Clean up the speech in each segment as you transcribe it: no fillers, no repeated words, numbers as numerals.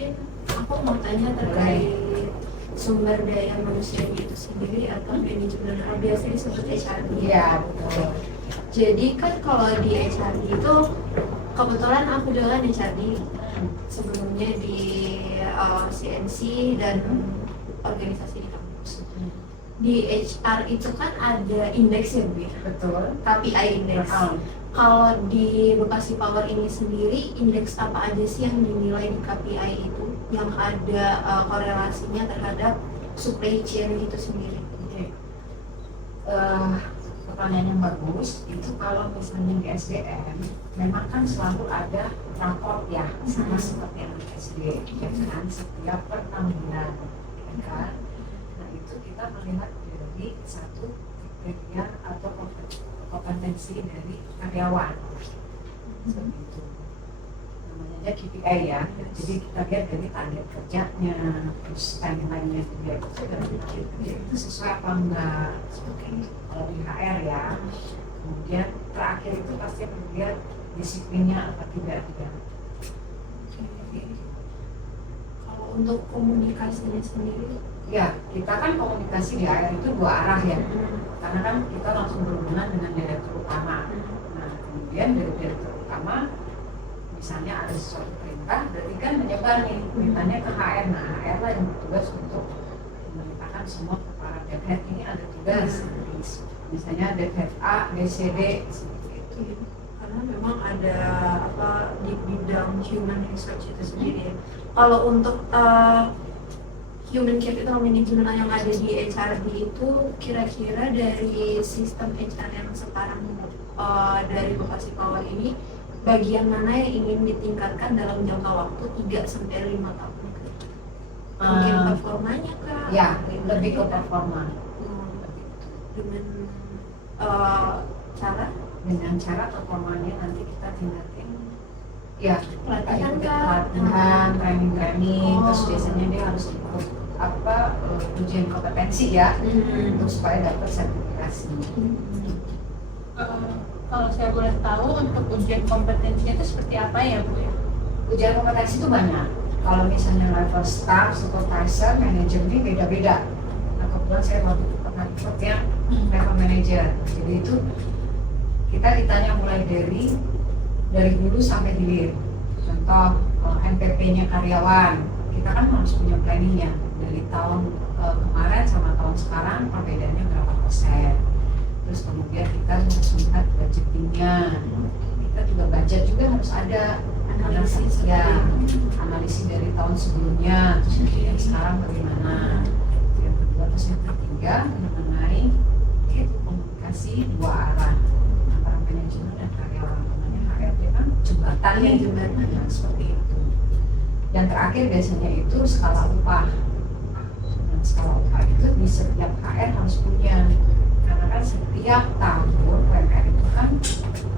mungkin aku mau tanya terkait sumber daya manusia itu sendiri atau manajemen, biasa disebut HRD. Iya, betul. Jadi kan kalau di HRD itu kebetulan aku juga kan HRD sebelumnya di CNC dan organisasi di kampus. Di HR itu kan ada indeksnya Bu ya? Betul. KPI index. Kalau di Bekasi Power ini sendiri, indeks apa aja sih yang dinilai di KPI itu yang ada korelasinya terhadap supply chain itu sendiri? Pertanyaan yang bagus. Itu kalau misalnya di SDM, memang kan selalu ada raport ya, sama seperti yang di SD, ya kan, setiap per 6 bulan, ya kan. Nah itu kita melihat dari satu kriteria atau kompetensi dari karyawan, seperti itu. Namanya aja KPI ya. Jadi kita lihat dari target kerjanya, terus timeline-nya dia itu sesuai apa enggak, seperti itu. Kalau di HR ya. Kemudian terakhir itu pasti melihat disiplinnya apa tidak. Kalau untuk komunikasinya sendiri? Ya, kita kan komunikasi di HR itu dua arah ya. Karena kan kita langsung berhubungan dengan direktur utama. Nah, kemudian dari direktur utama, misalnya ada sesuatu perintah, berarti kan menyebar nih perintahnya ke HR. Nah, HR lah yang bertugas untuk memerintahkan semua ke para dev head, ini ada tugas. Misalnya dev head A, B, C, D, seperti itu. Karena memang ada di bidang human research itu sendiri. Kalau untuk human capital management yang ada di HRD itu, kira-kira dari sistem HR yang sekarang dari Bekasi Power ini, bagian mana yang ingin ditingkatkan dalam jangka waktu 3-5 tahun ke depan? Mungkin performanya kah? Ya, lebih ke performa. Dengan cara? Dengan cara performanya nanti kita tingkatin. Ya, Pelatihan pelatihan, training, terus biasanya dia harus ikut ujian kompetensi ya, untuk supaya dapat sertifikasi. Kalau saya boleh tahu, untuk ujian kompetensinya itu seperti apa ya Bu ya? Ujian kompetensi itu banyak. Kalau misalnya level staff, supervisor, manager ini beda-beda. Nah kebetulan saya waktu itu pernah ikut yang level manager. Jadi itu kita ditanya mulai dari hulu sampai hilir. Contoh NPP-nya karyawan, kita kan harus punya planningnya dari tahun kemarin sama tahun sekarang perbedaannya berapa persen. Terus kemudian kita harus melihat budgetingnya. Kita juga budget juga harus ada analisis ya, analisis dari tahun sebelumnya, terus yang sekarang bagaimana. Yang kedua, terus yang ketiga mengenai komunikasi dua arah antara manajemen dan karyawan. Namanya HRD kan jembatannya ya, seperti itu. Yang terakhir biasanya itu skala upah. Dan skala upah itu di setiap HR harus punya. Karena kan setiap tahun UMR itu kan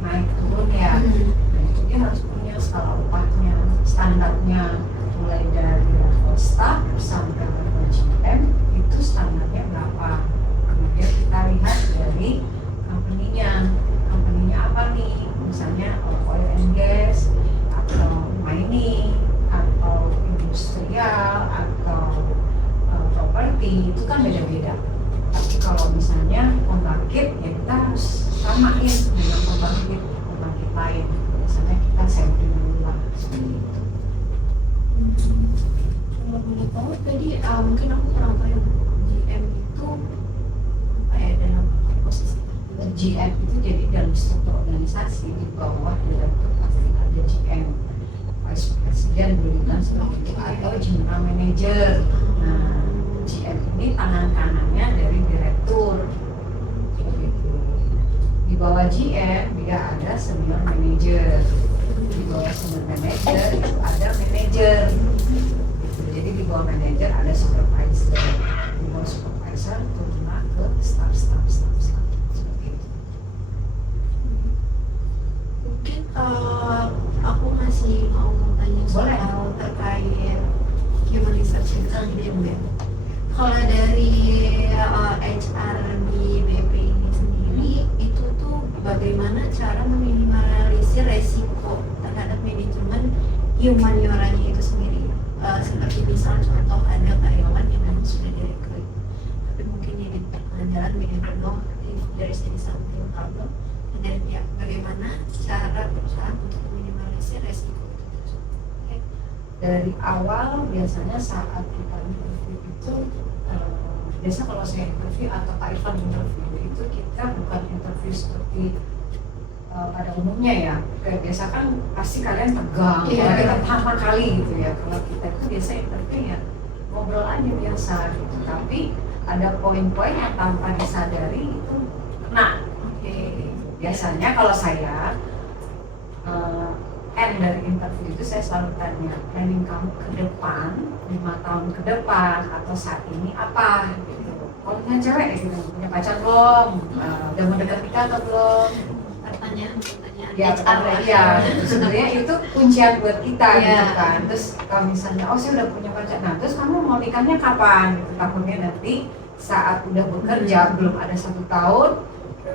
naik turun ya. Nah itu dia harus punya skala upahnya, standarnya, mulai dari level staff sampai level GM itu standarnya berapa. Kemudian kita lihat dari company-nya apa nih, misalnya oil and gas atau mining atau industrial atau properti, itu kan beda-beda. Tapi kalau misalnya pembangkit ya kita harus samain dengan pembangkit lain. Biasanya kita sampling dulu lah seperti itu. Kalau boleh tahu tadi mungkin aku kurang tahu ya, GM itu apa ya dalam posisi? GM itu jadi dalam struktur organisasi di bawah direktur pasti ada GM, vice president berikan seperti itu, atau general manager. Nah GM ini tangan kanannya dari direktur, begitu. Di bawah GM dia ada senior manager, di bawah senior manager itu ada manager. Jadi di bawah manager ada supervisor, di bawah supervisor turunlah ke staff seperti itu. Mungkin aku masih mau tanya soal terkait human research itu sendiri Bu ya. Kalau dari HR di BP ini sendiri, itu tuh bagaimana cara meminimalisir resiko terhadap manajemen humanioranya itu sendiri? seperti misalnya contoh ada karyawan yang memang sudah direkrut, tapi mungkin ya di pertengahan jalan we never know if there is any something problem, dan dari pihak bagaimana cara perusahaan untuk meminimalisir resiko itu tersebut. Oke. Dari awal biasanya saat kita interview itu biasa kalau saya interview atau Pak Irfan interview itu kita bukan interview seperti pada umumnya ya. Kayak biasa kan pasti kalian tegang, Iya. kalau kita pertama kali gitu ya. Kalau kita itu biasa interview ya ngobrol aja biasa gitu. Tapi ada poin-poin yang tanpa disadari itu kena. Oke. Biasanya kalau saya end dari interview itu saya selalu tanya planning kamu ke depan 5 tahun ke depan atau saat ini apa gitu. Kalau punya cewek gitu, punya pacar belum, udah mau dekat nikah atau belum, Pertanyaan ya HR lah. ya sebenarnya itu kuncian buat kita Iya. gitu kan. Terus kalau misalnya oh saya udah punya pacar, nah terus kamu mau nikahnya kapan gitu, takutnya nanti saat udah bekerja belum ada 1 tahun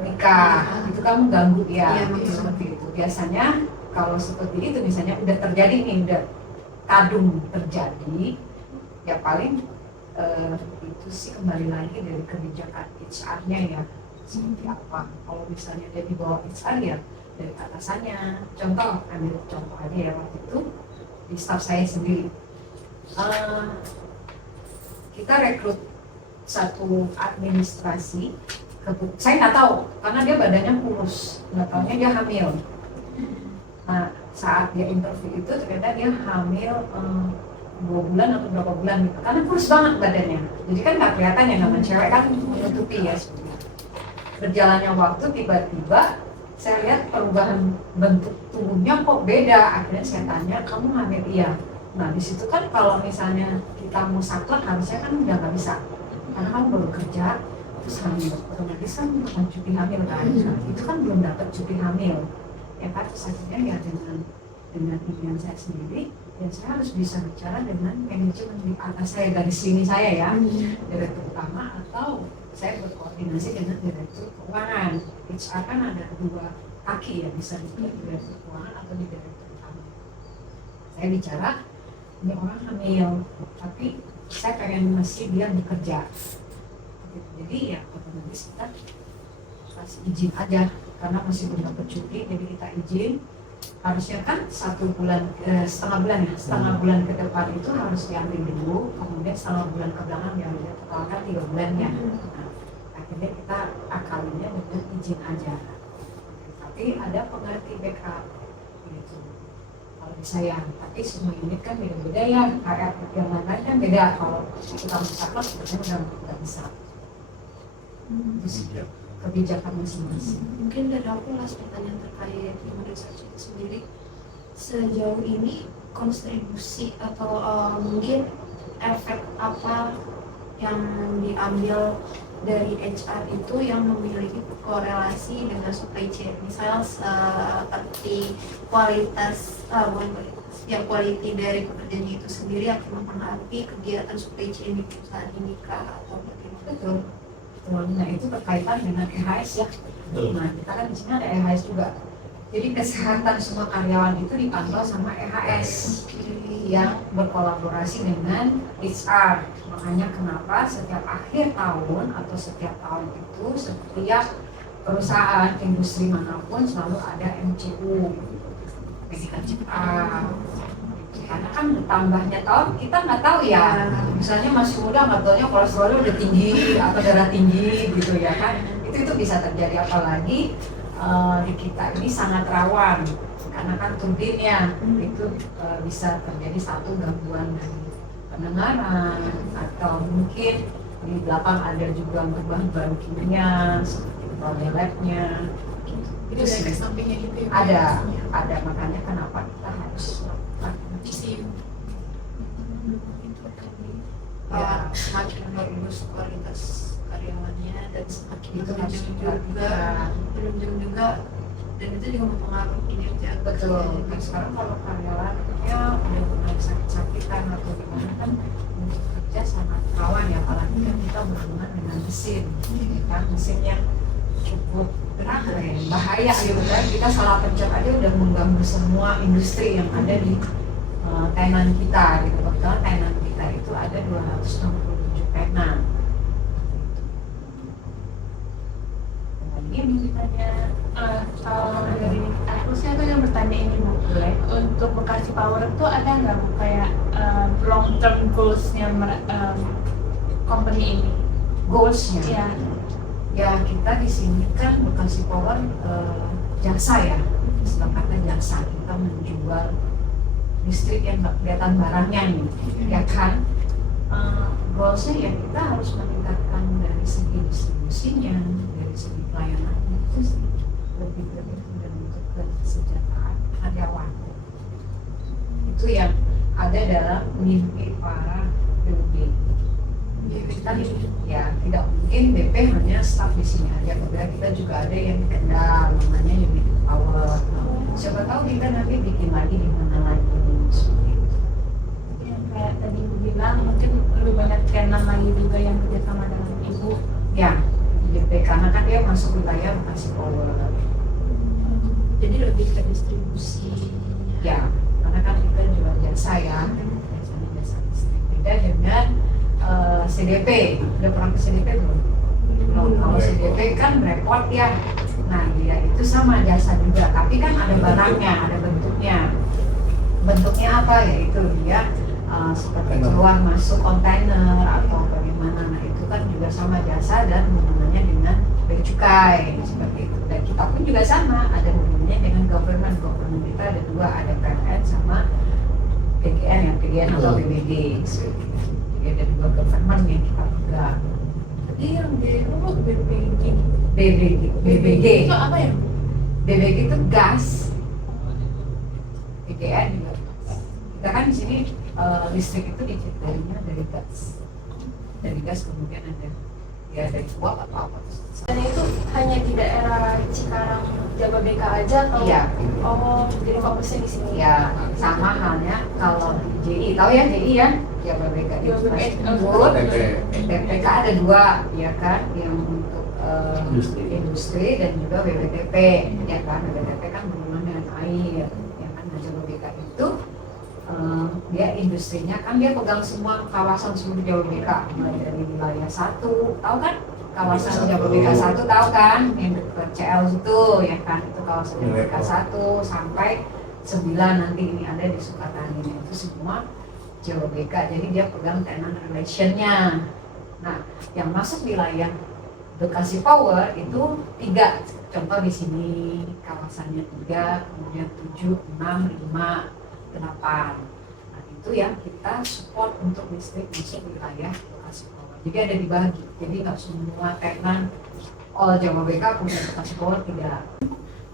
nikah itu kamu ganggu ya. Iya, betul. Seperti itu biasanya kalau seperti itu misalnya udah terjadi nih, udah kadung terjadi ya paling itu sih kembali lagi dari kebijakan HR-nya ya seperti apa. Kalau misalnya dia di bawah HR ya dari atasannya. Contoh, ambil contoh aja ya, waktu itu di staff saya sendiri kita rekrut satu administrasi. Saya nggak tahu karena dia badannya kurus, nggak taunya dia hamil. Nah saat dia interview itu ternyata dia hamil 2 bulan atau berapa bulan gitu, karena kurus banget badannya. Jadi kan nggak kelihatan ya, namanya cewek kan menutupi ya sebenarnya. Berjalannya waktu tiba-tiba saya lihat perubahan bentuk tubuhnya kok beda. Akhirnya saya tanya, kamu hamil? Iya. Nah di situ kan kalau misalnya kita mau saklek harusnya kan udah nggak bisa, karena kamu baru kerja terus hamil, otomatis kan bukan cuti hamil kan. Nah, itu kan belum dapat cuti hamil ya kan. Terus akhirnya ya dengan impian saya sendiri ya saya harus bisa bicara dengan manajemen di atas saya, dari sini saya ya, direktur utama, atau saya berkoordinasi dengan direktur keuangan. HR kan ada 2 kaki ya, bisa di direktur keuangan atau di direktur utama. Saya bicara, ini orang hamil tapi saya pengen masih dia bekerja gitu. Jadi ya otomatis kita kasih izin aja karena masih belum dapat cuti, jadi kita izin. Harusnya kan 1 bulan, setengah bulan ya, setengah bulan ke depan itu harus diambil dulu, kemudian setengah bulan ke belakang diambil, totalkan 3 bulan ya. Nah, akhirnya kita akalinya dengan izin aja. Tapi ada pengganti backup gitu. Kalau di saya, tapi semua unit kan beda-beda ya, kayak yang lain kan beda. Kalau kita mencaplok sebenarnya udah nggak bisa. Terus kebijakan masing-masing. Mungkin dari aku last pertanyaan terkait human research itu sendiri, sejauh ini kontribusi atau mungkin efek apa yang diambil dari HR itu yang memiliki korelasi dengan supply chain, misal seperti kualitas bukan kualitas ya, quality dari pekerjaannya itu sendiri akan mempengaruhi kegiatan supply chain di perusahaan ini kah atau bagaimana? Betul. Nah itu berkaitan dengan EHS ya. Nah kita kan di sini ada EHS juga. Jadi kesehatan semua karyawan itu dipantau sama EHS yang berkolaborasi dengan HR. Makanya kenapa setiap akhir tahun atau setiap tahun itu setiap perusahaan industri manapun selalu ada MCU, medical check up. Karena kan bertambahnya tahun kita nggak tahu ya, misalnya masih muda nggak taunya kolesterolnya udah tinggi atau darah tinggi gitu ya kan, itu bisa terjadi. Apalagi di kita ini sangat rawan karena kan turbinnya itu bisa terjadi satu gangguan dari pendengaran, atau mungkin di belakang ada juga bahan-bahan kimia seperti labnya. Itu ada efek sampingnya gitu ya? Ada, makanya kenapa kita harus isi Ya, semakin bagus kualitas karyawannya dan semakin itu harus berunjung juga dan itu juga mempengaruhi kinerja. betul. Kan sekarang kalau karyawannya udah mulai sakit-sakitan atau gimana kan untuk kerja sangat rawan ya, apalagi kan kita berhubungan dengan mesin, kan mesin yang cukup bahaya gitu kan, kita salah pencet aja udah mengganggu semua industri yang ada di tenan kita gitu. Kebetulan tenan kita itu ada 267 tenan. Ini yang ditanya kalau dari aku sih aku yang bertanya ini Bu. Boleh? Untuk Bekasi Power itu ada nggak Bu kayak long term goals-nya company ini? Goals-nya. Ya. Ya kita di sini kan Bekasi Power jasa ya, istilah kata jasa, kita menjual listrik yang nggak kelihatan barangnya nih, ya kan? Goalsnya ya kita harus meningkatkan dari segi distribusinya, dari segi pelayanannya, itu sih lebih itu dan untuk kesejahteraan karyawan. Itu yang ada dalam mimpi para PUB. Kita ya tidak mungkin BP hanya staf di sini aja, karena kita juga ada yang di Kendal, namanya Unit Power. Siapa tahu kita nanti bikin lagi di mana lagi seperti itu. Yang kayak tadi Ibu bilang mungkin lebih banyak tenan lagi juga yang kerjasama dengan Ibu. Ya, BP karena kan dia masuk wilayah Bekasi Power. Jadi lebih ke distribusi. Ya, karena kan kita jual jasa ya, biasanya jasa listrik. Beda dengan CDP. Udah pernah ke CDP belum? Kalau CDP kan repot ya. Nah dia itu sama jasa juga, tapi kan ada barangnya, ada bentuknya. Bentuknya apa? Yaitu dia seperti keluar masuk kontainer atau bagaimana. Nah itu kan juga sama jasa dan hubungannya dengan bea cukai seperti itu. Dan kita pun juga sama, ada hubungannya dengan government. Government kita ada dua, ada PLN sama PGN ya, PGN atau BBG. Jadi ada dua government yang kita pegang. Jadi yang BPG. BBG. Itu apa ya? BBG itu gas. PGN juga gas. Kita kan di sini listrik itu diciptainya dari gas. Dari gas kemudian ada ya dari uap atau apa. Dan itu hanya di daerah Cikarang, Jababeka aja atau? Iya. Oh, jadi fokusnya di sini. Ya sama halnya kalau di JI, tahu ya JI ya? Jababeka di Timur. TPK ada dua, ya kan? Yang untuk industri dan juga WWTP, ya kan? WWTP kan berhubungan dengan air, ya kan? Nah Jababeka itu dia industrinya kan dia pegang semua kawasan seluruh Jababeka, mulai dari wilayah 1, tahu kan? Kawasan Jababeka 1 tahu kan? Yang dekat CL itu, ya kan? Itu kawasan Jababeka 1 sampai 9 nanti ini ada di Sukatani. Itu semua Jababeka, jadi dia pegang tenant relation-nya. Nah, yang masuk wilayah Bekasi Power itu 3. Contoh di sini kawasannya 3, kemudian 7, 6, 5, 8. Nah, itu yang kita support untuk listrik masuk wilayah Bekasi Power. Jadi ada dibagi. Jadi nggak semua tenant Jababeka punya Bekasi Power, tidak.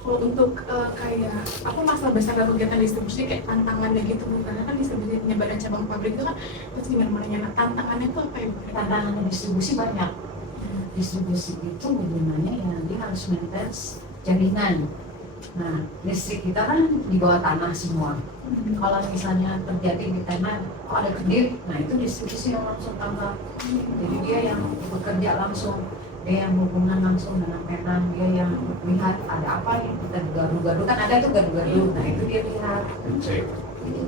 Kalau untuk kayak apa masalah besar dalam kegiatan distribusi kayak tantangannya gitu Bu, karena kan distribusi penyebar dan cabang pabrik itu kan pasti gimana-mananya. Nah tantangannya itu apa ya Bu? Tantangannya distribusi banyak. Distribusi itu hubungannya ya dia harus maintenance jaringan. Nah listrik kita kan di bawah tanah semua. Kalau misalnya terjadi di tanah, kok ada kedip, nah itu distribusi yang langsung tanggap. Jadi dia yang bekerja langsung, dia yang hubungan langsung dengan tenan, dia yang lihat ada apa nih, kita gaduh-gaduh kan ada tuh gaduh-gaduh, nah itu dia lihat,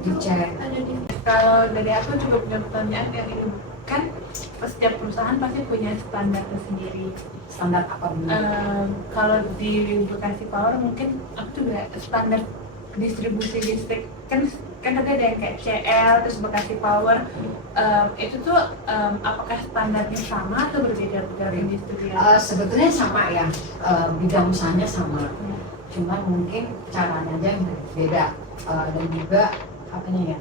dicek. Ada di. Kalau dari aku juga punya pertanyaan yang ini kan setiap perusahaan pasti punya standar tersendiri. Standar apa dulu? Kalau di Bekasi Power mungkin aku juga standar distribusi listrik kan ada yang kayak CL terus Bekasi Power itu tuh apakah standarnya sama atau berbeda dari industri? Sebetulnya sama ya, bidang usahanya sama, cuman mungkin caranya aja yang beda, dan juga apanya ya,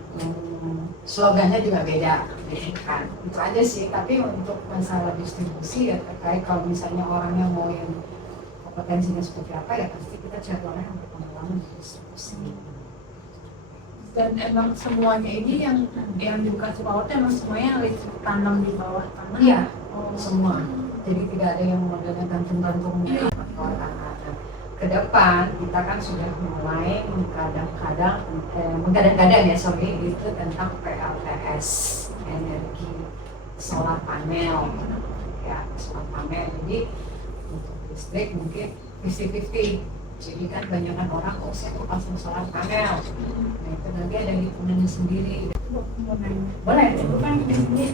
slogannya juga beda, kan? Itu aja sih. Tapi untuk masalah distribusi ya terkait kalau misalnya orangnya mau yang kompetensinya seperti apa ya pasti kita cari orang yang berpengalaman di distribusi. Dan emang semuanya ini yang di Bekasi Power itu emang semuanya listrik tanam di bawah tanah. Iya, Oh. semua. Jadi tidak ada yang modelnya gantung-gantung di bawah tanah. Ke depan kita kan sudah mulai menggadang-gadang ya itu tentang PLTS, energi solar panel, ya solar panel. Jadi untuk listrik mungkin 50-50 Jadi kan banyak orang, oh saya tuh pasang solar panel. Nah itu nanti ada hitungannya sendiri. Boleh? Itu kan di sini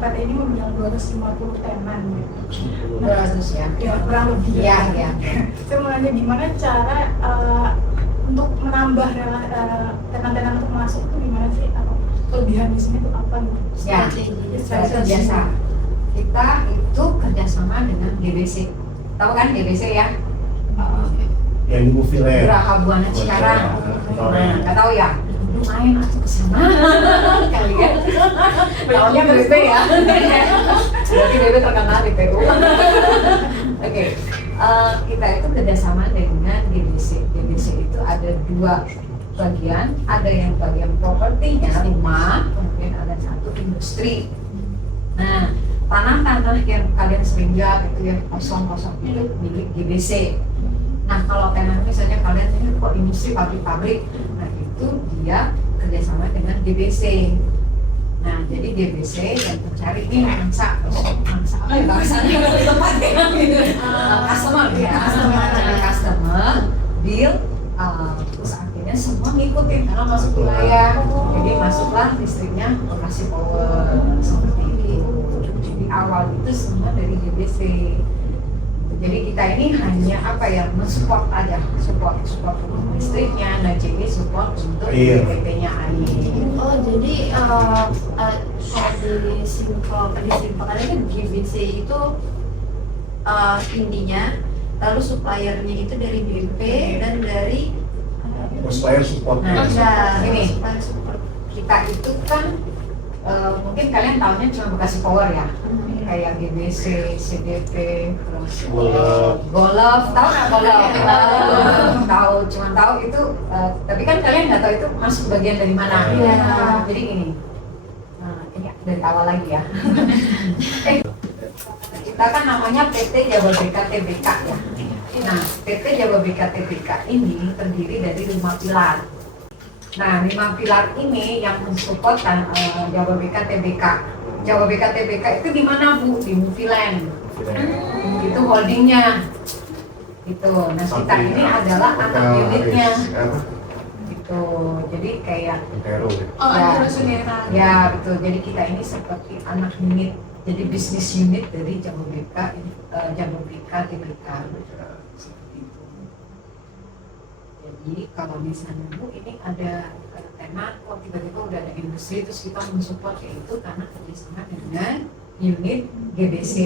PT ini meminang 250 tenan gitu. 200 ya? Ya kurang lebih. Iya, iya. Saya mau nanya gimana cara untuk menambah tenan-tenan untuk masuk itu gimana sih? Atau kelebihan di sini itu apa gitu? Ya, seperti biasa. Kita itu kerjasama dengan GBC. Tahu kan GBC ya? Yang di movie land. Geraha Buana Cikarang. Nah, nggak tahu ya? Lumayan aku kesana kalian. Tahunya BB ya. Berarti BB terkenal di PU. Oke, kita itu kerjasama dengan GBC. GBC itu ada 2 bagian, ada yang bagian propertinya rumah, kemudian ada satu industri. Nah, tanah-tanah yang kalian sering lihat itu yang kosong-kosong itu milik GBC. Nah, kalau tenan misalnya kalian ini kok industri pabrik-pabrik, nah itu dia kerjasama dengan GBC. Nah, jadi GBC yang mencari ini mangsa apa ya bahasanya lebih tepatnya customer ya, cari customer, deal, terus akhirnya semua ngikutin karena masuk wilayah, jadi masuklah listriknya Bekasi Power seperti itu. Jadi awal itu semua dari GBC. Jadi kita ini hanya apa ya, mensupport aja, support untuk listriknya, nah jadi support untuk PT-nya air. Oh jadi disimpulkannya kan GBC itu intinya, lalu suppliernya itu dari BP dan dari Supplier support. Nah, ini supplier support. kita itu kan mungkin kalian tahunya cuma Bekasi Power ya, kayak GBC, CDP, terus Golf, tahu nggak Golf? Tahu, cuma tahu itu, tapi kan kalian nggak tahu itu masuk bagian dari mana. Jadi gini, ini dari awal lagi ya. Kita kan namanya PT Jababeka Tbk ya. Nah, PT Jababeka Tbk ini terdiri dari 5 pilar. Nah, 5 pilar ini yang mensupport Jababeka Tbk. Jababeka Tbk itu di mana Bu? Di Movieland. Itu holdingnya. Gitu. Nah, kita ini adalah anak unitnya. Gitu. Jadi kayak Antara Sunera. ya betul. Jadi kita ini seperti anak unit. Jadi bisnis unit dari Jababeka Tbk. Seperti itu. Jadi kalau misalnya Bu ini ada tenan, kok tiba-tiba udah ada industri, terus kita mensupport yaitu karena kerjasama dengan unit GBC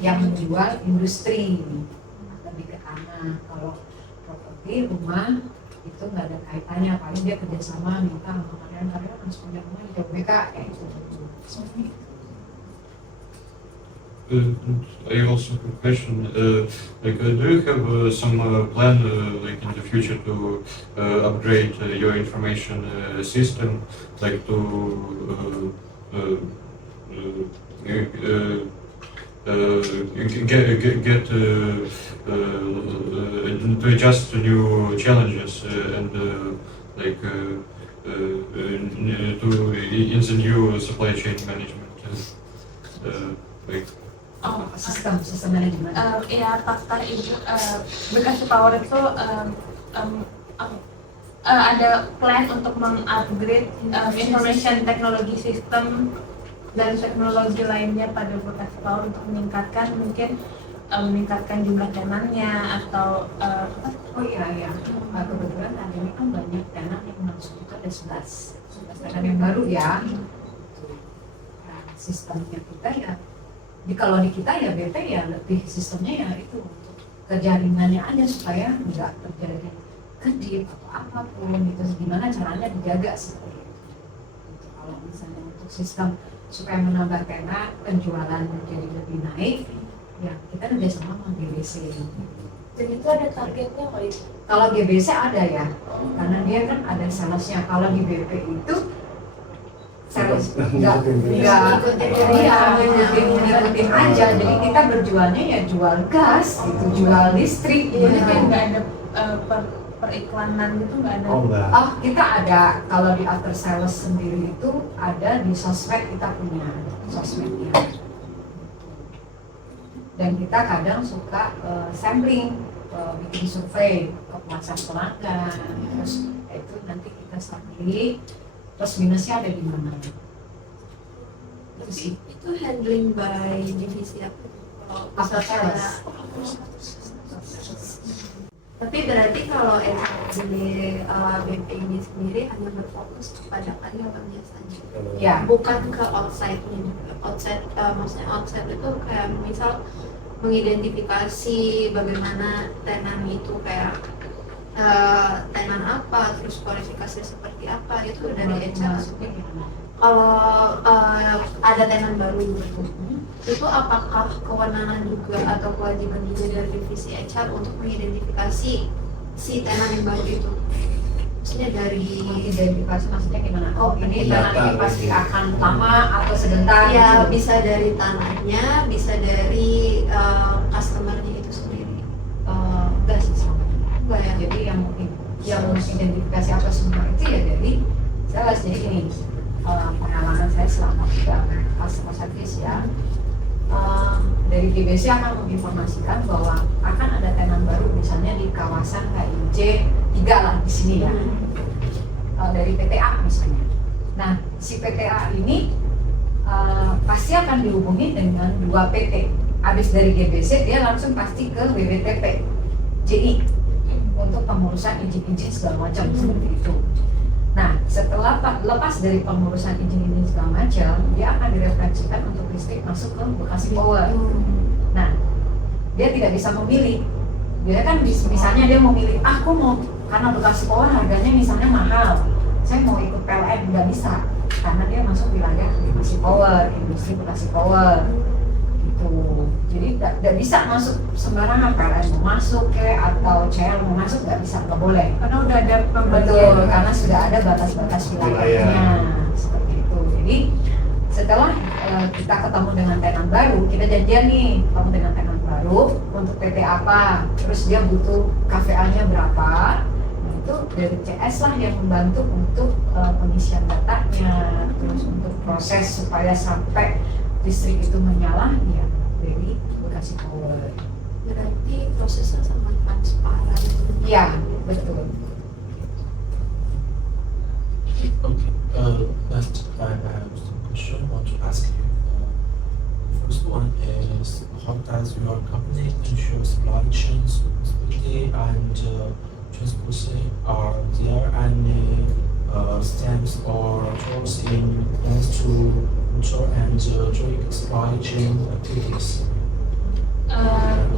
yang menjual industri lebih ke tanah. Kalau properti rumah itu nggak ada kaitannya, paling dia kerjasama minta sama karyawan harus punya rumah di JBK kayak gitu. I also have a question. Do you have some plan, like in the future, to upgrade your information system, like to get to adjust to new challenges and like to in the new supply chain management, like. Sistem manajemen. Ya, apakah itu Bekasi Power itu ada plan untuk mengupgrade information technology system dan teknologi lainnya pada Bekasi Power untuk meningkatkan mungkin meningkatkan jumlah tenannya atau Oh iya, kebetulan hari ini kan banyak tenan yang masuk itu ada 11 tenan yang baru ya. Nah, sistemnya kita ya, kalau di kita ya BP ya lebih sistemnya ya itu untuk kejaringannya aja supaya nggak terjadi kedip atau apapun gitu, gimana caranya dijaga seperti itu. Kalau misalnya untuk sistem supaya menambah tenan, penjualan jadi lebih naik, ya kita kerjasama sama GBC. Dan itu ada targetnya nggak itu? Kalau GBC ada ya, karena dia kan ada salesnya. Kalau di BP itu sales nggak ngikutin aja. Jadi kita berjualnya ya jual gas, gitu, jual listrik. jadi kan nggak ada periklanan gitu, nggak ada. Oh, kita ada. Kalau di after sales sendiri itu ada di sosmed, kita punya sosmednya. Dan kita kadang suka sampling bikin survei kepuasan pelanggan, terus itu nanti kita studi plus minusnya ada di mana. Itu sih. Itu handling by divisi apa? After sales. Tapi berarti kalau HR di BP ini sendiri hanya berfokus kepada karyawannya saja. Ya. Bukan ke outside-nya juga. Maksudnya outside itu kayak misal mengidentifikasi bagaimana tenan itu kayak tenan apa, terus kualifikasi seperti apa, itu dari HR sendiri. Kalau ada tenan baru itu apakah kewenangan juga atau kewajiban juga dari divisi HR untuk mengidentifikasi si tenan yang baru itu? Maksudnya dari Identifikasi maksudnya gimana? Oh, ini data nanti pasti gitu. akan lama atau sebentar ya gitu. bisa dari tanahnya, bisa dari customernya itu sendiri. Enggak sih sama. Enggak ya? Jadi yang identifikasi apa semua itu ya dari sales. Jadi ini pengalaman saya selama customer service ya. Dari GBC akan menginformasikan bahwa akan ada tenan baru misalnya di kawasan KIJ 3 lah di sini ya, dari PTA misalnya. Nah si PTA ini pasti akan dihubungi dengan 2 PT. Habis dari GBC dia langsung pasti ke WWTP JI untuk pengurusan izin-izin segala macam seperti itu. Nah, setelah lepas dari pengurusan izin segala macam, dia akan direfleksikan untuk listrik masuk ke Bekasi Power. Nah, dia tidak bisa memilih. Dia kan misalnya dia memilih, aku mau karena Bekasi Power harganya misalnya mahal, saya mau ikut PLN, nggak bisa, karena dia masuk wilayah Bekasi Power, industri Bekasi Power. Jadi tidak bisa masuk sembarangan, PLN mau masuk atau CL mau masuk nggak bisa, nggak boleh. Karena udah ada pembagian. Betul, karena sudah ada batas-batas wilayahnya seperti itu. Jadi setelah kita ketemu dengan tenan baru, kita janjian nih ketemu dengan tenan baru untuk PT apa, terus dia butuh KVA-nya berapa. Nah, itu dari CS lah yang membantu untuk pengisian datanya, terus untuk proses supaya sampai listrik itu menyala ya dari Bekasi Power. Berarti prosesnya sangat transparan. Iya, betul. Okay, last time I have some question I want to ask you. First one is, how does your company ensure supply chain stability and transparency? Are there any steps or tools in place to ensure and track supply chain activities?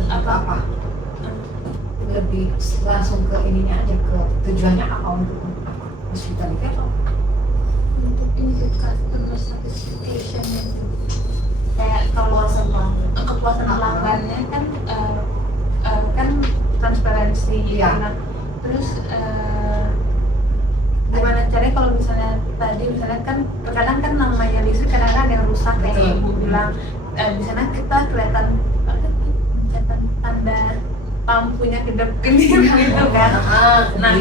Apa? Lebih langsung ke ininya aja, ke tujuannya apa, untuk apa? Hospitality atau Untuk ini customer satisfaction kayak kalau kepuasan pelanggannya kan kan transparansi. Iya. Nah, terus gimana caranya kalau misalnya tadi misalnya kan terkadang kan namanya listrik kadang-kadang ada yang rusak kayak Betul. ibu bilang di sana kita kelihatan tanda lampunya kedap-kedip gitu kan. Nah,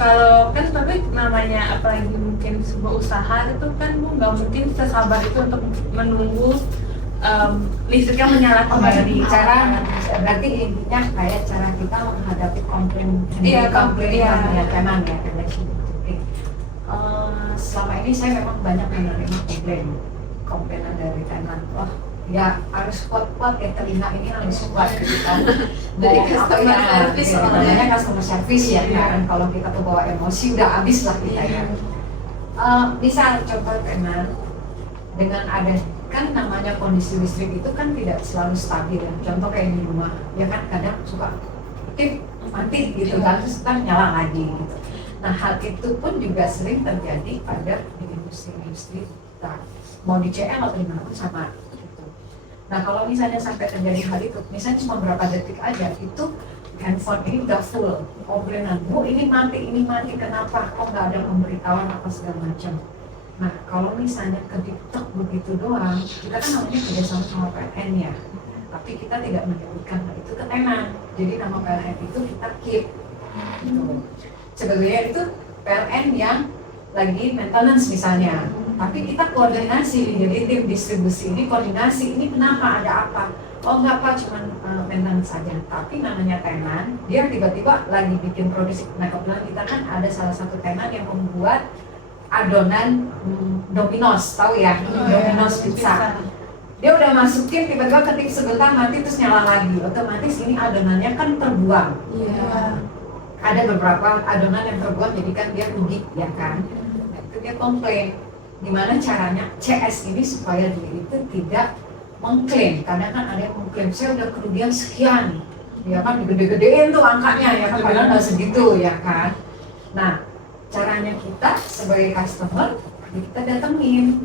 kalau kan tapi namanya apalagi mungkin sebuah usaha itu kan Bu nggak mungkin sesabar itu untuk menunggu listriknya menyala kembali. cara berarti intinya kayak cara kita menghadapi komplain. Iya, komplain iya. ya tenan ya. Selama ini saya memang banyak menerima komplainan dari tenan. Wah, ya harus kuat-kuat ya, telinga ini harus kuat gitu kan. Dari Mau apa customer ya, service ya, soalnya. namanya customer service ya kan. Kalau kita tuh bawa emosi udah habis lah kita ya. Misal contoh tenan dengan ada kan namanya kondisi listrik itu kan tidak selalu stabil ya. Contoh kayak di rumah, ya kan kadang suka mati gitu kan, terus kan nyala lagi gitu. Nah hal itu pun juga sering terjadi pada industri kita, mau di CL atau dimanapun sama gitu. Nah kalau misalnya sampai terjadi hal itu, misalnya cuma berapa detik aja, itu handphone ini udah full komplainan, Bu ini mati kenapa, kok nggak ada pemberitahuan apa segala macam. Nah kalau misalnya ketiktok begitu doang, kita kan namanya kerjasama sama PLN ya, tapi kita tidak menyebutkan hal itu ke tenan, jadi nama PLN itu kita keep gitu. Sebetulnya itu PLN yang lagi maintenance misalnya, tapi kita koordinasi, jadi tim distribusi ini koordinasi, ini kenapa, ada apa, oh enggak Pak, cuman maintenance saja. Tapi namanya tenan, dia tiba-tiba lagi bikin produksi. Nah kebetulan kita kan ada salah satu tenan yang membuat adonan Domino's, tahu ya? Domino's pizza. Dia udah masukin, tiba-tiba ketik sebentar mati terus nyala lagi. Otomatis ini adonannya kan terbuang. Iya. Ada beberapa adonan yang terbuang, jadi kan dia rugi, ya kan? Nah, itu dia komplain. Gimana caranya CS ini supaya dia itu tidak mengklaim? Karena kan ada yang mengklaim, saya udah kerugian sekian, ya kan gede-gedein tuh angkanya, ya kan padahal nggak segitu, ya kan? Nah, caranya kita sebagai customer, kita datengin.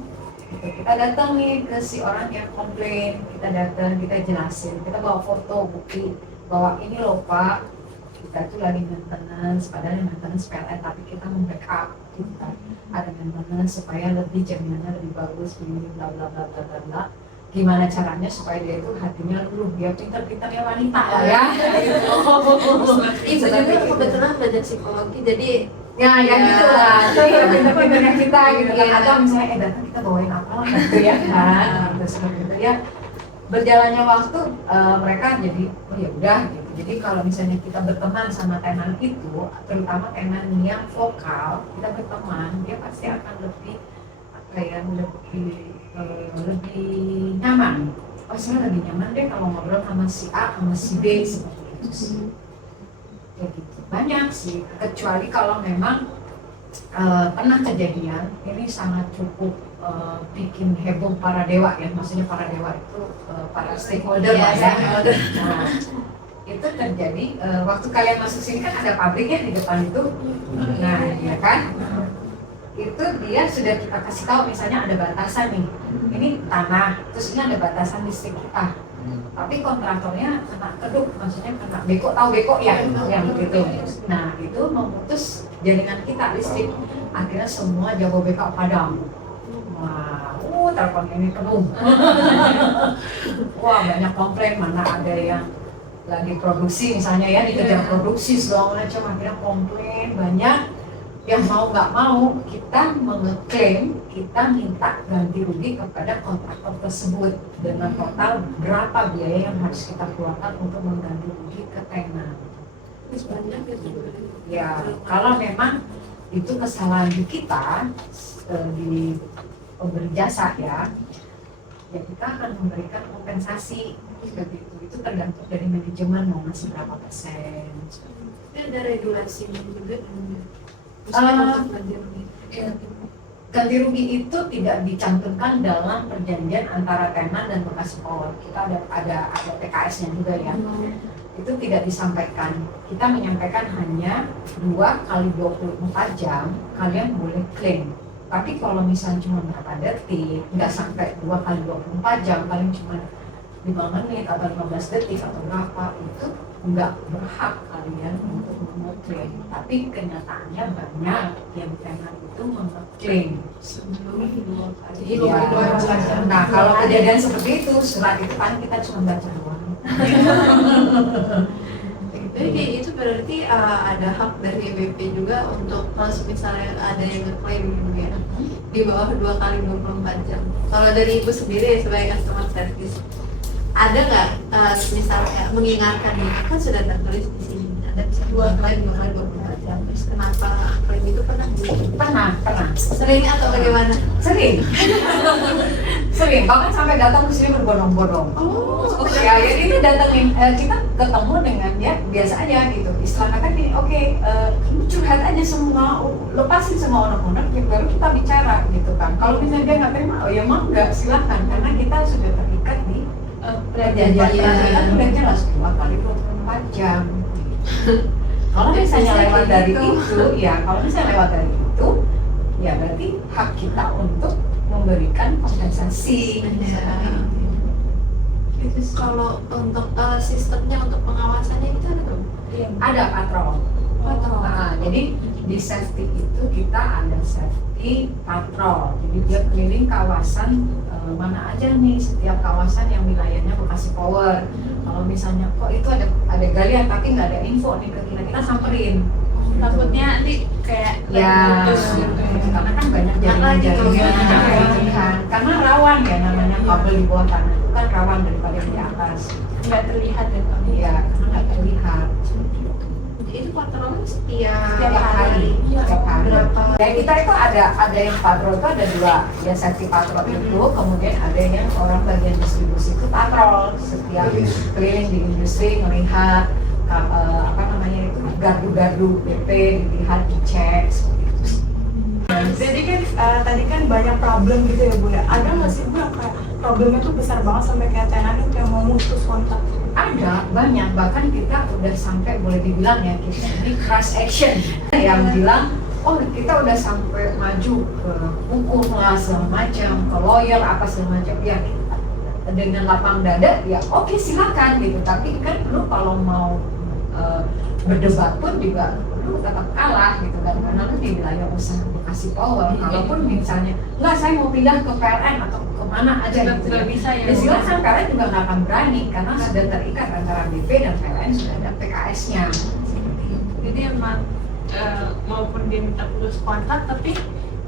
Kita datengin ke si orang yang komplain, kita datang, kita jelasin, kita bawa foto, bukti bahwa ini loh Pak, kita tuh lagi maintenance, padahal maintenance PLN, tapi kita membackup, kita ada maintenance supaya lebih jaminannya lebih bagus, begini bla bla bla bla bla bla. Gimana caranya supaya dia itu hatinya luluh, dia pintar-pintarnya wanita lah ya. Ibu juga kebetulan belajar psikologi, jadi Ya, ya gitu lah. Jadi pintar-pintarnya kita gitu kan. Atau misalnya datang kita bawain apa lah gitu ya kan. Terus gitu ya. Berjalannya waktu mereka jadi oh ya udah gitu. Jadi kalau misalnya kita berteman sama tenan itu, terutama tenan yang vokal, kita berteman, dia pasti akan lebih apa ya, lebih nyaman. Oh saya lebih nyaman deh kalau ngobrol sama si A, sama si B seperti itu sih. Kayak gitu. Banyak sih, kecuali kalau memang pernah kejadian, ini sangat cukup bikin heboh para dewa ya, maksudnya para dewa itu para stakeholder lah ya. Nah, itu terjadi waktu kalian masuk sini kan ada pabrik ya di depan itu, nah ya kan, itu dia sudah kita kasih tahu misalnya ada batasan nih, ini tanah, terus ini ada batasan listrik kita. Tapi kontraktornya kena keduk, maksudnya kena beko, tahu beko ya, yang gitu. Nah itu memutus jaringan kita listrik, akhirnya semua Jabodebek padam. Wah, telepon ini penuh. Wah banyak komplain, mana ada yang lagi produksi misalnya ya, dikejar produksi segala macam, akhirnya komplain banyak. Yang mau nggak mau kita mengeklaim, kita minta ganti rugi kepada kontraktor tersebut dengan total berapa biaya yang harus kita keluarkan untuk mengganti rugi ke tenan. banyak gitu. Ya kalau memang itu kesalahan di kita di pemberi jasa ya kita akan memberikan kompensasi seperti itu. Itu tergantung dari manajemen mau ngasih berapa persen. Tapi ada regulasinya juga. Ganti rugi itu tidak dicantumkan dalam perjanjian antara tenan dan Bekasi Power. Kita ada PKS-nya juga ya. Itu tidak disampaikan. Kita menyampaikan hanya 2 kali 24 jam kalian boleh klaim. Tapi kalau misalnya cuma berapa detik, nggak sampai 2 kali 24 jam, paling cuma 5 menit atau 15 detik atau berapa, itu nggak berhak kalian untuk mengklaim. Tapi kenyataannya banyak yang tenan itu mengklaim sebelum 2 kali. Ya. Nah kalau kejadian seperti itu, surat itu kan kita cuma baca doang. Jadi kayak gitu berarti ada hak dari BP juga untuk kalau misalnya ada yang ngeklaim ya di bawah 2 kali 24 jam. Kalau dari ibu sendiri sebagai customer service, ada nggak misalnya mengingatkan nih, kan sudah tertulis di sini ada bisa 2 kali 24 jam, terus kenapa klaim itu pernah? Pernah. Sering atau bagaimana? Sering. Sering, bahkan sampai datang ke sini berbondong-bondong. Ya, jadi itu datangin, kita ketemu dengan ya biasa aja gitu. Istilahnya kan gini, oke, curhat aja semua, lepasin semua unek-unek, baru kita bicara gitu kan. Kalau misalnya dia nggak terima, oh ya mau nggak, silakan, karena kita sudah terikat di perjanjian udah jelas 2 kali 24 jam. Kalau misalnya lewat dari itu, ya kalau misalnya lewat dari itu, ya berarti hak kita untuk memberikan kompensasi. Itu kalau untuk sistemnya untuk pengawasannya itu ada tuh? Ada patrol. Nah, jadi di safety itu kita ada safety patrol. Jadi dia keliling kawasan mana aja nih, setiap kawasan yang wilayahnya Bekasi Power. Kalau misalnya kok itu ada galian tapi nggak ada info nih ke kita samperin. Takutnya nanti kayak Ya, putus gitu. karena kan banyak jaringan-jaringan, karena rawan ya namanya kabel di bawah tanah. kan rawan daripada yang di atas. nggak terlihat ya Kak? Iya, karena nggak terlihat. Jadi itu patrolnya setiap Setiap hari, setiap hari. Berapa? Dan kita itu ada yang patrol itu ada dua, ya safety patrol itu, kemudian ada yang orang bagian distribusi itu patrol setiap keliling di industri melihat apa namanya itu gardu-gardu BP dilihat dicek seperti itu. Jadi kan tadi kan banyak problem gitu ya Bu ya. Ada nggak sih Bu yang kayak problemnya tuh besar banget sampai kayak tenan itu yang mau mutus kontak? Ada banyak, bahkan kita udah sampai boleh dibilang ya kita ini class action yang bilang oh kita udah sampai maju ke hukum lah segala macam, ke lawyer apa segala macam ya dengan lapang dada ya oke, silakan gitu, tapi kan lu kalau mau berdebat pun juga lu tetap kalah gitu kan, karena lu di wilayah usaha Bekasi Power. Kalaupun misalnya nggak saya mau pindah ke PLN atau kemana aja gitu Nggak bisa ya. ya silakan, PLN juga nggak akan berani karena sudah terikat antara BP dan PLN, sudah ada PKS-nya. Jadi emang walaupun dia minta putus kontak, tapi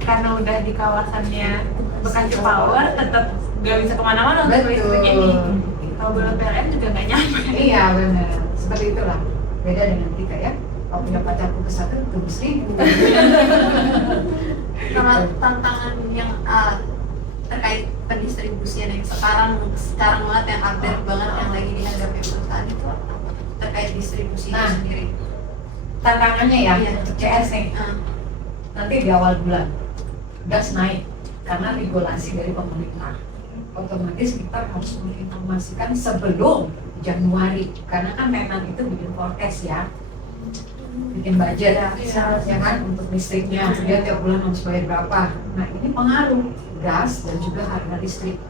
karena udah di kawasannya Bekasi Power tetap nggak bisa kemana-mana untuk listrik ini. Kalau belum PLN juga nggak nyampe. Iya benar, seperti itulah. Beda dengan kita ya. Kalau punya pacarku ke satu, tunggu 1000. Karena tantangan yang terkait pendistribusian yang sekarang banget yang update banget yang lagi dihadapi perusahaan itu apa? Terkait distribusi Nah. itu sendiri. Tantangannya ya, Iya. untuk CS nih, nanti di awal bulan gas naik karena regulasi dari pemerintah. Otomatis kita harus menginformasikan sebelum Januari, karena kan memang itu bikin forecast ya, bikin budget ya kan untuk listriknya, dia tiap bulan harus bayar berapa. Nah ini pengaruh gas dan juga harga listrik.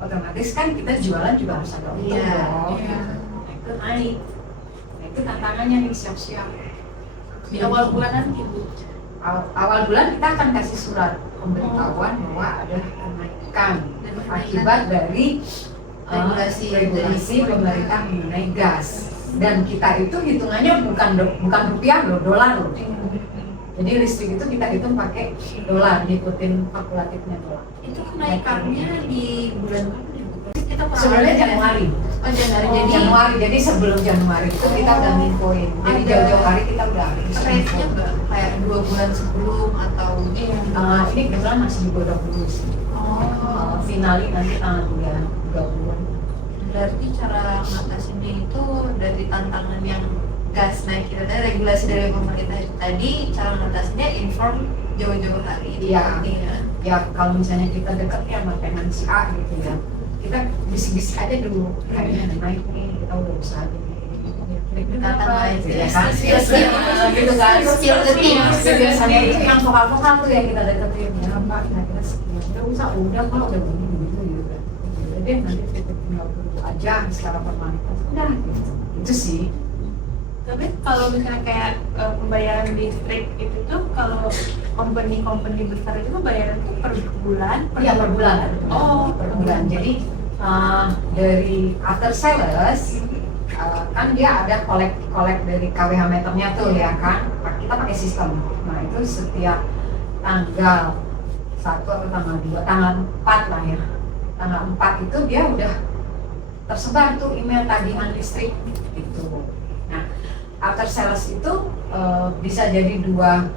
Otomatis kan kita jualan juga harus ada untung Iya. dong. Nah itu naik. Nah itu tantangannya nih, siap-siap. Di awal bulan nanti Bu. Awal bulan kita akan kasih surat pemberitahuan bahwa ada kenaikan Dan akibat dari regulasi pemerintah mengenai gas, dan kita itu hitungannya bukan rupiah loh, dolar loh. Jadi listrik itu kita hitung pakai dolar, ngikutin kalkulatifnya dolar. Itu kenaikannya di bulan mana ya Bu? Kita kurang Sebenarnya lebih- Januari. Oh Januari. Jadi Jadi Januari, jadi sebelum Januari itu kita udah nginfoin. Jadi Ada jauh-jauh hari kita udah rate-nya nggak kayak 2 bulan sebelum atau ini kebetulan masih digodok dulu sih. Finali nanti tanggal 30-an. Berarti cara ngatasinnya itu dari tantangan yang gas naik kita tadi, regulasi dari pemerintah itu tadi, cara ngatasinnya inform jauh-jauh hari. Iya. Iya. Ya kalau misalnya kita dekat ya sama teman si A gitu ya, kita bisik-bisik aja dulu, kayaknya ada naik nih, kita udah usaha gini. Kata-kata Gitu ya kan? skill Gitu kan? skill the team. Itu biasanya itu yang vokal-vokal tuh yang kita deketin ya Pak, kira-kira sekian. Udah kalau udah begini gitu kan. Jadi nanti kita tinggal tunggu aja secara formalitas. Udah gitu. Itu sih. Tapi kalau misalnya kayak pembayaran listrik itu tuh kalau company besar itu bayaran tuh per bulan? Iya per bulan. Oh, Per bulan. Jadi dari after sales kan dia ada kolek dari KWH meternya tuh ya kan. Kita pakai sistem. Nah itu setiap tanggal 1 atau tanggal 2, tanggal 4 lah ya. Tanggal 4 itu dia udah tersebar tuh email tagihan listrik gitu. Nah after sales itu bisa jadi dua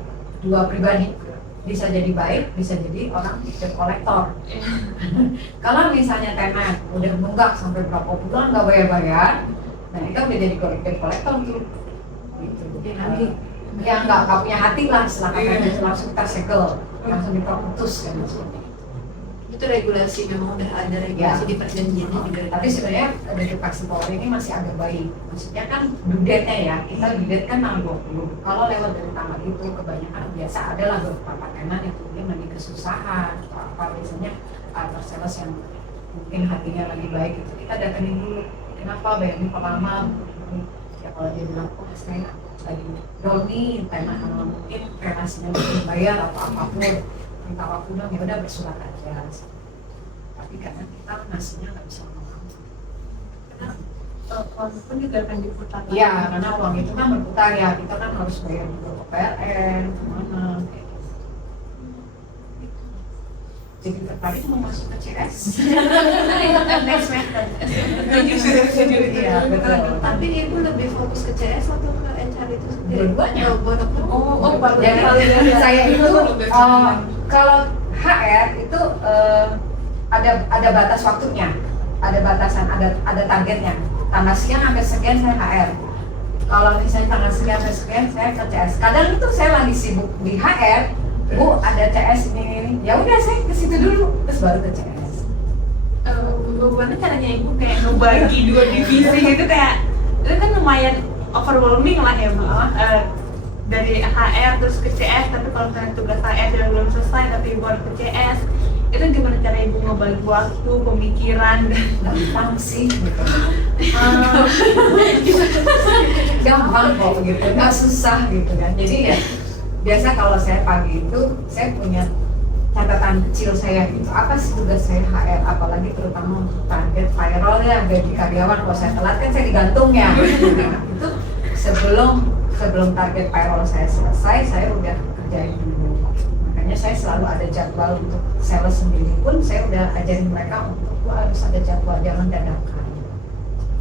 pribadi, bisa jadi baik, bisa jadi orang debt collector. Kalau misalnya tenan udah nunggak sampai berapa bulan nggak bayar-bayar, nah itu udah jadi debt collector tuh. Gitu. Nanti Ya nggak punya hati lah, silakan langsung kita segel, langsung kita putus kan maksudnya. itu regulasi memang udah ada regulasi di perjanjiannya juga. Tapi sebenarnya dari Bekasi Power ini masih agak baik. Maksudnya kan due date-nya ya, kita due date kan tanggal 20. Kalau lewat dari tanggal itu kebanyakan biasa adalah beberapa tenan yang mungkin lagi kesusahan atau apa, biasanya atau sales yang mungkin hatinya lagi baik itu kita datengin dulu. Kenapa bayarnya kok lama? Ya kalau dia bilang, oh saya lagi down nih, tenan mungkin relasinya belum bayar atau apapun, minta waktu dong, ya udah bersurat aja. Tapi karena kita nasinya nggak bisa ngomong. Uang pun juga akan diputar. Iya, karena uang itu kan berputar ya, kita kan harus bayar juga ke PLN, kemana. Kayak gitu. jadi tertarik mau masuk ke CS. Next method. Iya, betul. Tapi ibu lebih fokus ke CS atau ke HR itu sendiri? Dua-duanya. Jadi Saya itu kalau HR itu ada batas waktunya, ada batasan, ada targetnya. Tanggal sekian sampai sekian saya HR. Kalau misalnya tanggal sekian sampai sekian saya ke CS. Kadang itu saya lagi sibuk di HR, Bu ada CS ini, ya udah saya ke situ dulu, terus baru ke CS. Bagaimana caranya ibu kayak ngebagi dua divisi gitu, kayak itu kan lumayan overwhelming lah ya Bu. Dari HR terus ke CS, tapi kalau misalnya tugas HR yang belum selesai tapi ibu harus ke CS, itu gimana cara ibu ngebagi waktu, pemikiran, dan Gampang sih gitu. Gampang kok gitu, nggak susah gitu kan. Jadi ya biasa kalau saya pagi itu saya punya catatan kecil saya gitu, apa sih tugas saya HR, apalagi terutama untuk target viral ya bagi karyawan. Kalau saya telat kan saya digantung ya. Nah, itu sebelum target viral saya selesai, saya udah kerjain dulu. Makanya saya selalu ada jadwal untuk sales sendiri pun saya udah ajarin mereka untuk harus ada jadwal, jangan dadakan.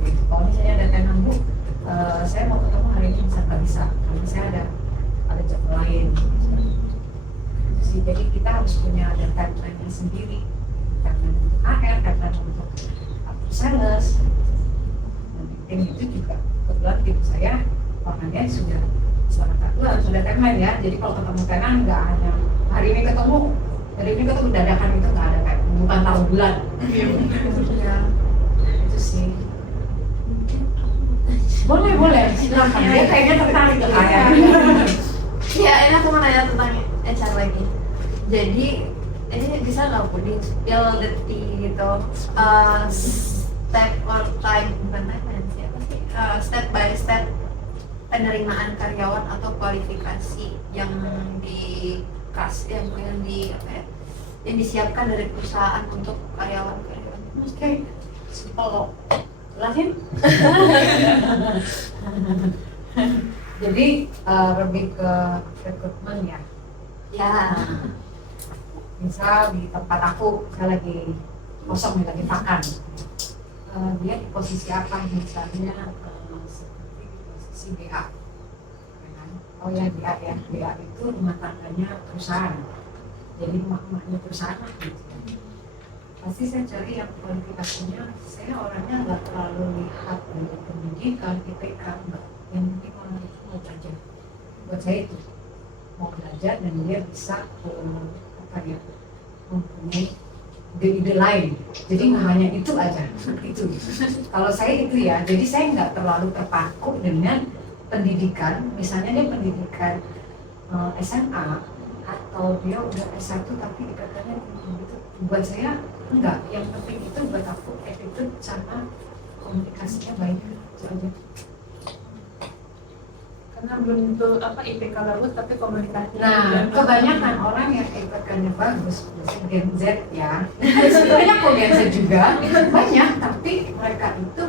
Gitu. Kalau misalnya ada tenang Bu, saya mau ketemu hari ini nggak bisa, karena saya ada jadwal lain. Jadi kita harus punya ada timeline-nya sendiri, timeline untuk HR, timeline untuk sales. Dan tim itu juga kebetulan tim saya orangnya sudah sepakat harus ada timeline ya. Jadi kalau ketemu tenang nggak hanya hari ini ketemu dadakan, itu nggak ada, kayak bukan tahu bulan. Ya, itu sih. Boleh silakan. Dia kayaknya tertarik ke saya. ya, ini aku mau nanya tentang HR lagi. Jadi ini bisa nggak Bu di-spill detik gitu, step or time, bukan timeline sih, apa sih, step by step penerimaan karyawan atau kualifikasi yang yang disiapkan dari perusahaan untuk karyawan-karyawan. Oke, kalau jelasin. Jadi lebih ke rekrutmen ya. Ya. Misal di tempat aku, saya lagi kosong nih, lagi makan. Dia di posisi apa? Misalnya seperti di posisi BA. Oh ya, BA ya. BA itu rumah tangganya perusahaan. Jadi emak-emaknya perusahaan gitu. Pasti saya cari yang kualifikasinya, saya orangnya nggak terlalu lihat dari pendidikan, IPK, enggak. Yang penting orang itu mau belajar. Buat saya itu mau belajar dan dia bisa mempunyai ide-ide lain. Jadi nggak hanya itu aja, itu. Kalau saya itu ya, jadi saya nggak terlalu terpaku dengan pendidikan. Misalnya dia pendidikan SMA atau dia udah S1 tapi IPK-nya gitu. Buat saya enggak. Yang penting itu buat aku attitude sama komunikasinya baik, itu aja. karena belum tentu IPK bagus tapi komunikasi. Nah, kebanyakan orang yang IPK-nya bagus, misalnya Gen Z ya, sebenarnya kok Gen Z juga banyak, tapi mereka itu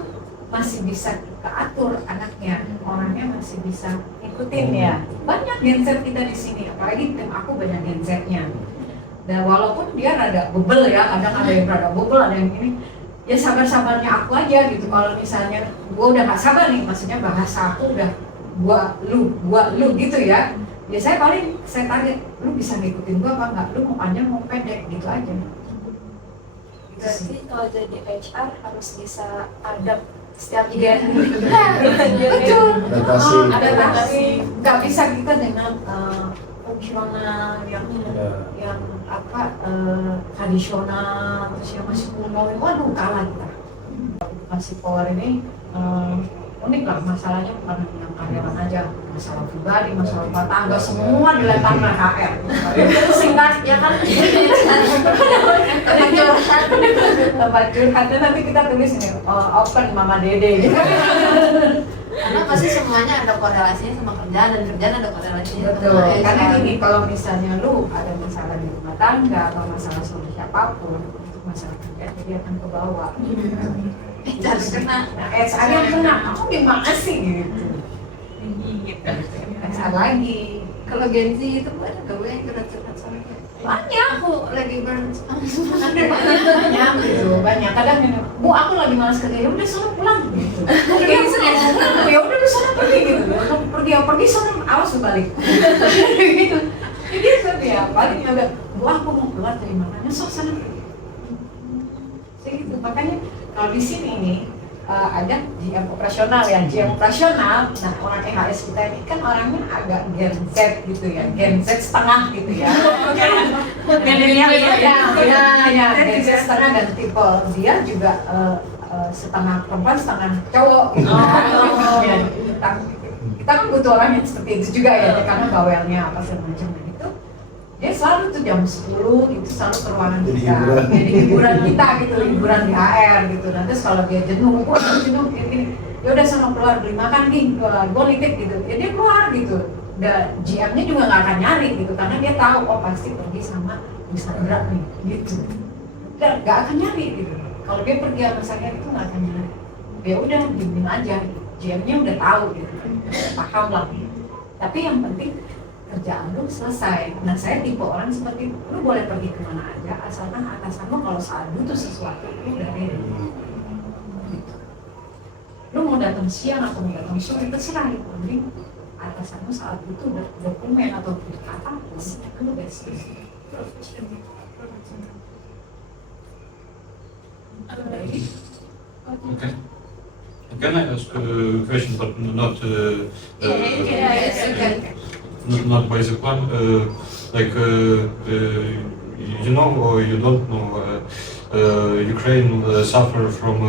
masih bisa kita atur anaknya, orangnya masih bisa ikutin ya. Banyak Gen Z kita di sini, apalagi tim aku banyak Gen Z-nya. Dan walaupun dia rada bebel ya, kadang ada yang rada bebel, ada yang ini, ya sabar-sabarnya aku aja gitu. Kalau misalnya gua udah gak sabar nih, maksudnya bahasa aku udah gua lu gitu ya. Ya saya paling saya tanya, lu bisa ngikutin gua apa enggak? Lu mau panjang mau pendek gitu aja. Berarti kalau jadi HR harus bisa adapt setiap gen. Betul. Adaptasi. Adaptasi. Nggak bisa kita dengan fungsional yang tradisional terus yang masih kuno. Waduh kalah kita. Edukasi power ini unik lah, masalahnya bukan dengan karyawan aja, masalah pribadi, masalah rumah tangga, semua dilempar ke HR. Singkat ya kan? Tempat curhatnya nanti kita tulis ini open Mama Dede gitu. Karena pasti semuanya ada korelasinya sama kerjaan dan kerjaan ada korelasinya. Betul. sama Karena HR. gini, kalau misalnya lu ada masalah di rumah tangga atau masalah sama siapapun, itu masalah kerja jadi akan ke bawah. HR kena. Nah, HR yang kena, kamu gimana sih gitu? Tinggi gitu. HR lagi. Kalau Gen Z itu ada gak yang curhat-curhat sama kayak banyak. Aku lagi burn. Banyak gitu, banyak. Kadang ini, Bu aku lagi malas kerja, ya udah sana pulang gitu. Ya udah di sana pergi gitu. Pergi sana, awas lu balik. Gitu. Jadi ya paling ya udah, Bu aku mau keluar dari mana, sok sana pergi. Gitu. Makanya kalau di sini ini ada GM operasional ya, GM operasional. Nah orang EHS kita ini kan orangnya agak Gen Z gitu ya, Gen Z setengah gitu ya. Milenial Ya, Gen Z setengah dan tipe dia juga setengah perempuan setengah cowok gitu. Ya, kita kan butuh orang yang seperti itu juga ya, karena bawelnya apa segala macam gitu. Dia selalu tuh jam 10 itu selalu ke ruangan kita, jadi hiburan kita gitu, hiburan di HR gitu. Nanti kalau dia jenuh, gini, ya udah sama keluar beli makan nih, gue nitip gitu. Ya dia keluar gitu. Dan GM-nya juga nggak akan nyari gitu, karena dia tahu oh pasti pergi sama Bisa Indra nih, gitu. Dan nggak akan nyari gitu. Kalau dia pergi sama saya itu nggak akan nyari. Ya udah diemin aja, GM-nya udah tahu gitu, paham lah. Tapi yang penting kerjaan lu selesai. Nah saya tipe orang seperti itu, lu boleh pergi kemana aja asalkan atasan lu kalau saat butuh sesuatu lu udah ready gitu. Lu mau datang siang atau mau datang sore terserah itu, penting atasan lu saat butuh dokumen atau butuh apa lu best. Okay. Can I ask a question, but not not by the plan? You know or you don't know, Ukraine suffer from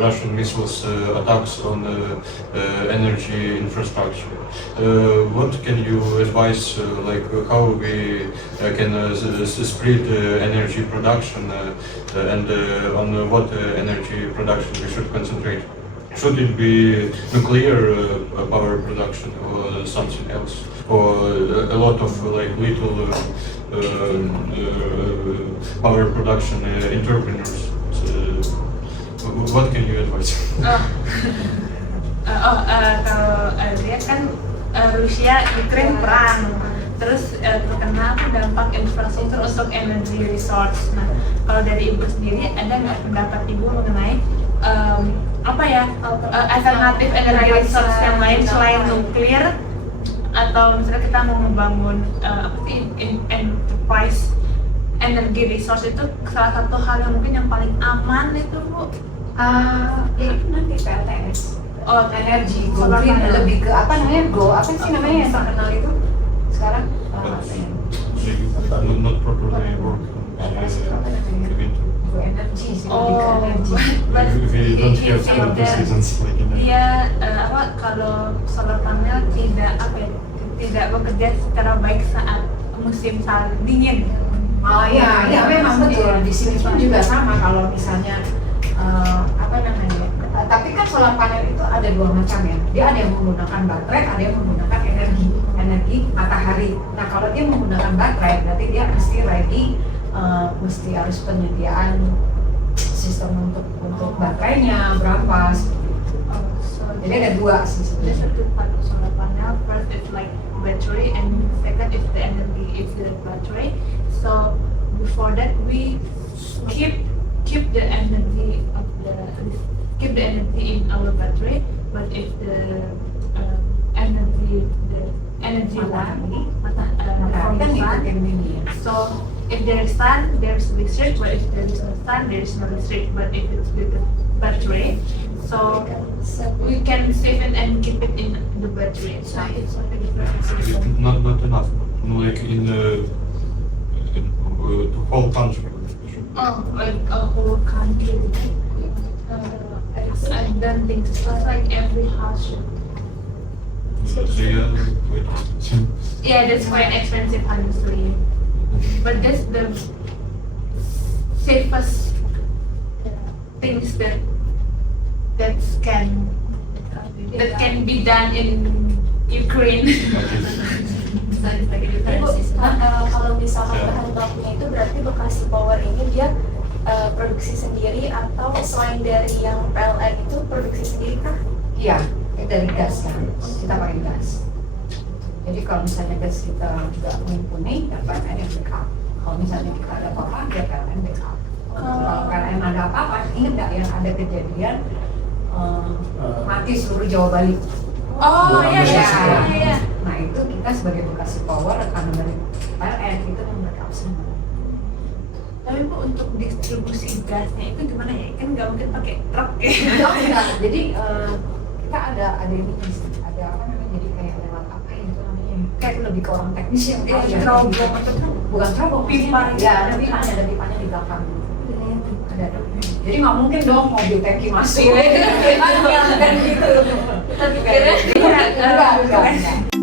Russian missiles attacks on energy infrastructure. What can you advise, how we can spread energy production and on what energy production we should concentrate? Should it be nuclear power production or something else, or a lot of little power production entrepreneurs? What can you advise? Kalau lihat kan Rusia Ukraine perang, terus terkena dampak infrastruktur untuk energy resource. Nah, kalau dari Ibu sendiri ada nggak pendapat Ibu mengenai alternatif energi resource yang lain selain nuklir, atau misalnya kita mau membangun enterprise energi resource itu salah satu hal yang mungkin yang paling aman itu Bu? Itu nanti PLTS. Energi go solar green, panel. lebih ke apa namanya yang terkenal itu sekarang Not properly working. go energy sih, lebih ke energi. We don't have two seasons like in Dia kalau solar panel tidak bekerja secara baik saat musim dingin. Oh iya memang betul, di sini pun juga sama. Kalau misalnya tapi kan solar panel itu ada dua macam ya. Dia ada yang menggunakan baterai, ada yang menggunakan energi matahari. Nah kalau dia menggunakan baterai, berarti dia mesti ready, mesti harus penyediaan sistem untuk baterainya berapa. Jadi ada dua sih There's sebenarnya. a two part of solar panel. First it's like battery, and second is the energy is the battery. So before that we keep the energy in our battery, but if the energy Matahari. from Kan the sun, ngikutin ini ya. so if there is sun, there is restrict, but if there is no sun, there is no restrict. But if it's with the battery, so we can save it and keep it in the battery. So it's like a different system. Not enough. Like in the whole country. Like a whole country. I don't think so. It's like every house should. Yeah, that's quite expensive, honestly. But that's the safest things that can be done in Ukraine. Ibu, kalau misalkan bahan bakunya itu berarti Bekasi Power ini dia produksi sendiri atau selain dari yang PLN itu produksi sendiri kah? Iya, dari gas kan, kita pakai gas. Jadi kalau misalnya gas kita juga mumpuni, ya PLN yang backup. Kalau misalnya kita ada apa-apa, ya PLN backup. Kalau PLN ada apa-apa, ingat nggak yang ada kejadian mati seluruh Jawa Bali? Oh iya iya Ya. iya. Nah itu kita sebagai Bekasi Power rekanan dari PLN itu membackup semua. Tapi Bu, untuk distribusi gasnya itu gimana ya? Kan nggak mungkin pakai truk ya. Oh, enggak. Jadi kita ada ini ada apa namanya? Jadi kayak lewat apa ya itu namanya? Kayak lebih ke orang teknis yang tahu ya. Terobong atau Bukan terobong, Pipa. Ya ada pipanya di belakang. Ada. Jadi nggak mungkin dong mobil tangki masuk. Kan gitu. Tapi kira Enggak.